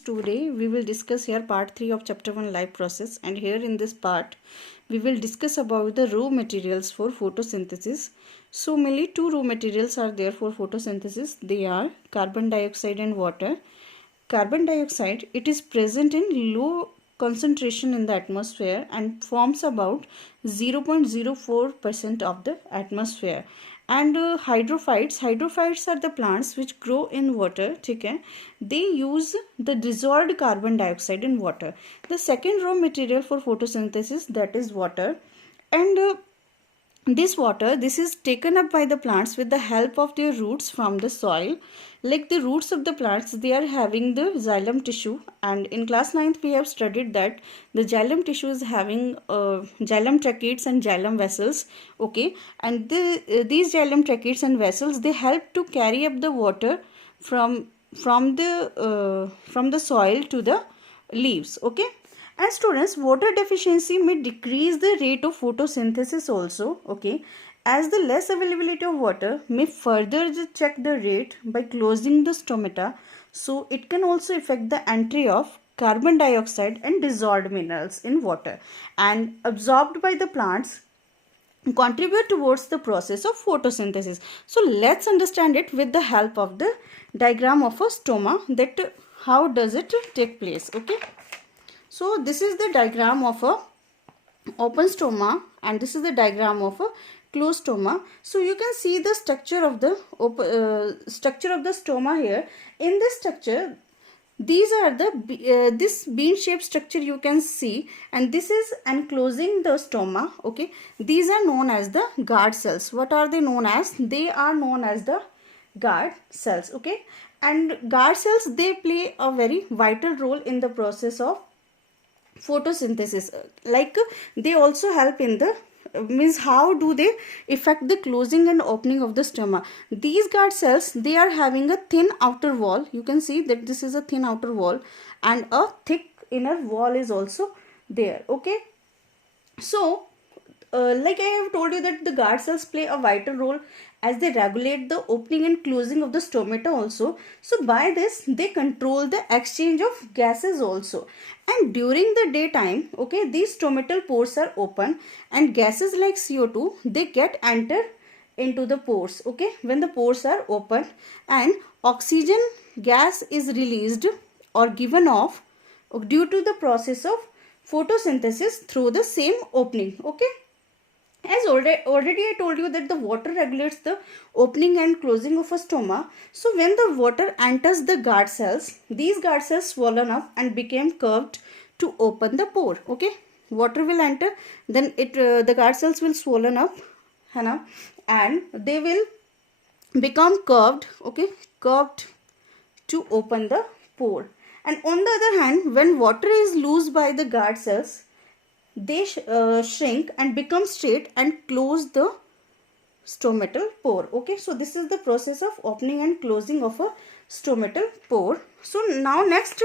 Today we will discuss here part 3 of chapter 1 life process, and here in this part we will discuss about the raw materials for photosynthesis. So mainly two raw materials are there for photosynthesis. They are carbon dioxide and water. Carbon dioxide, it is present in low concentration in the atmosphere and forms about 0.04% of the atmosphere. And hydrophytes are the plants which grow in water. Okay, they use the dissolved carbon dioxide in water. The second raw material for photosynthesis, that is water. And this is taken up by the plants with the help of their roots from the soil. Like the roots of the plants, they are having the xylem tissue, and in class 9th we have studied that the xylem tissue is having xylem tracheids and xylem vessels. Okay, and these xylem tracheids and vessels, they help to carry up the water from the soil to the leaves. Okay, and students, water deficiency may decrease the rate of photosynthesis also. Okay, as the less availability of water may further check the rate by closing the stomata, so it can also affect the entry of carbon dioxide and dissolved minerals in water, and absorbed by the plants contribute towards the process of photosynthesis. So let's understand it with the help of the diagram of a stoma, that how does it take place. Okay, so this is the diagram of a open stoma, and this is the diagram of a closed stoma. So you can see the structure of the stoma here. In this structure, these are the this bean shaped structure you can see, and this is enclosing the stoma. Okay, these are known as the guard cells. What are they known as? They are known as the guard cells. Okay, and guard cells, they play a very vital role in the process of photosynthesis. Like they also help in the means how do they affect the closing and opening of the stoma. These guard cells, they are having a thin outer wall. You can see that this is a thin outer wall, and a thick inner wall is also there. Okay, so like I have told you that the guard cells play a vital role as they regulate the opening and closing of the stomata also. So by this, they control the exchange of gases also. And during the daytime, okay, these stomatal pores are open, and gases like CO2, they get enter into the pores. Okay, when the pores are open, and oxygen gas is released or given off due to the process of photosynthesis through the same opening. Okay, as already I told you that the water regulates the opening and closing of a stoma. So when the water enters the guard cells, these guard cells swollen up and became curved to open the pore. Okay, water will enter, then the guard cells will swollen up, and they will become curved. Okay, curved to open the pore. And on the other hand, when water is loosed by the guard cells, they shrink and become straight and close the stomatal pore. Okay, so this is the process of opening and closing of a stomatal pore. So now next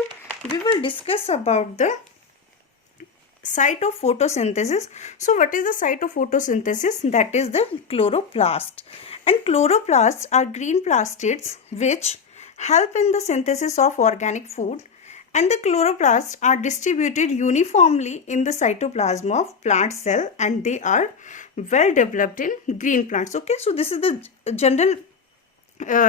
we will discuss about the site of photosynthesis. So what is the site of photosynthesis? That is the chloroplast. And chloroplasts are green plastids which help in the synthesis of organic food, and the chloroplasts are distributed uniformly in the cytoplasm of plant cell, and they are well developed in green plants. Okay, so this is the general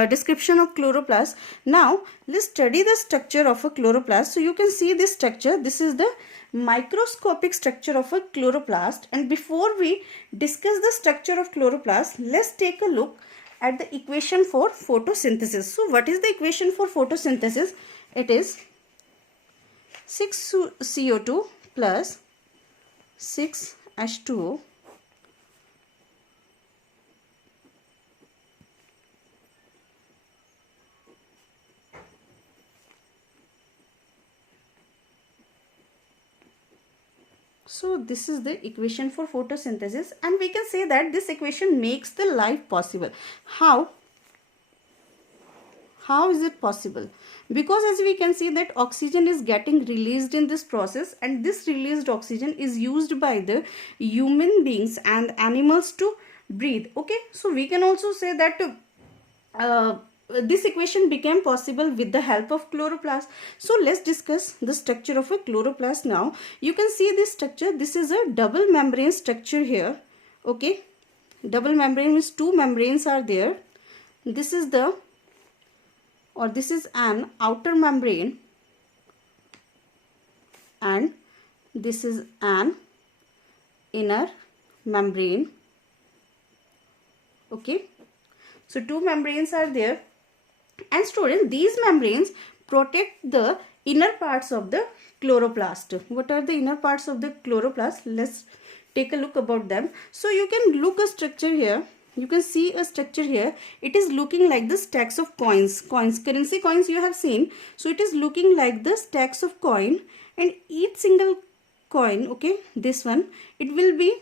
description of chloroplast. Now let's study the structure of a chloroplast. So you can see this structure. This is the microscopic structure of a chloroplast. And before we discuss the structure of chloroplast, let's take a look at the equation for photosynthesis. So what is the equation for photosynthesis? It is 6 CO2 plus 6 H2O So this is the equation for photosynthesis, and we can say that this equation makes the life possible. How is it possible? Because as we can see that oxygen is getting released in this process, and this released oxygen is used by the human beings and animals to breathe. Okay, so we can also say that this equation became possible with the help of chloroplast. So let's discuss the structure of a chloroplast now. You can see this structure. This is a double membrane structure here. Okay, double membrane means two membranes are there. This is the, or this is an outer membrane, and this is an inner membrane. Okay, so two membranes are there, and students, these membranes protect the inner parts of the chloroplast. What are the inner parts of the chloroplast? Let's take a look about them. So you can look a structure here. You can see a structure here. It is looking like the stacks of coins. Currency coins you have seen. So it is looking like the stacks of coin, and each single coin, okay, this one, it will be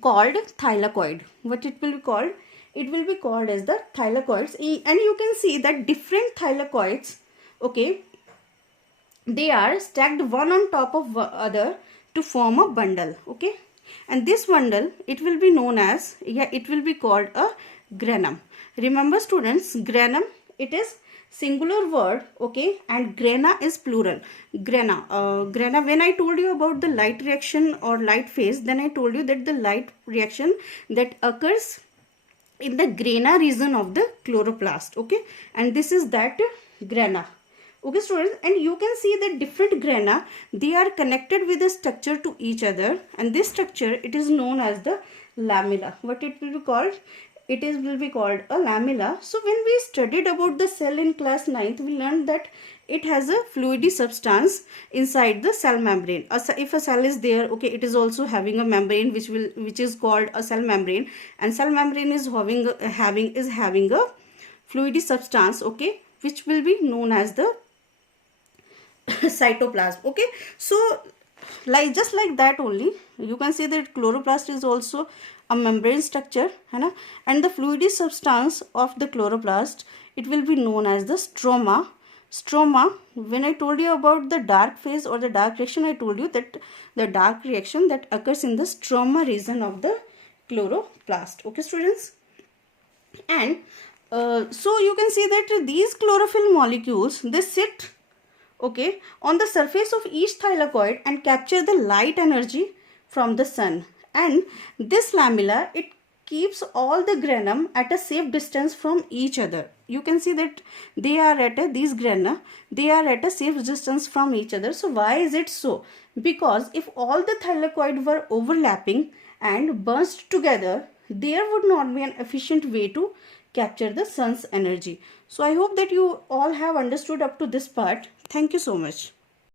called thylakoid. What it will be called? It will be called as the thylakoids. And you can see that different thylakoids, okay, they are stacked one on top of other to form a bundle. Okay, and this bundle, it will be known as, it will be called a granum. Remember students, granum, it is singular word, okay, and grana is plural. Grana, when I told you about the light reaction or light phase, then I told you that the light reaction that occurs in the grana region of the chloroplast. Okay, and this is that grana. Okay students, and you can see that different grana, they are connected with a structure to each other, and this structure, it is known as the lamella. What it will be called? It will be called a lamella. So when we studied about the cell in class 9th, we learned that it has a fluidy substance inside the cell membrane. If a cell is there, okay, it is also having a membrane which is called a cell membrane, and cell membrane is having a fluidy substance, okay, which will be known as the cytoplasm. Okay, so just like that only, you can see that chloroplast is also a membrane structure, and the fluidy substance of the chloroplast, it will be known as the stroma. When I told you about the dark phase or the dark reaction, I told you that the dark reaction that occurs in the stroma region of the chloroplast. Okay students, and so you can see that these chlorophyll molecules, they sit, okay, on the surface of each thylakoid and capture the light energy from the sun. And this lamella, it keeps all the granum at a safe distance from each other. You can see that they are at these grana, they are at a safe distance from each other. So why is it so? Because if all the thylakoid were overlapping and bunched together, there would not be an efficient way to capture the sun's energy. So I hope that you all have understood up to this part. Thank you so much.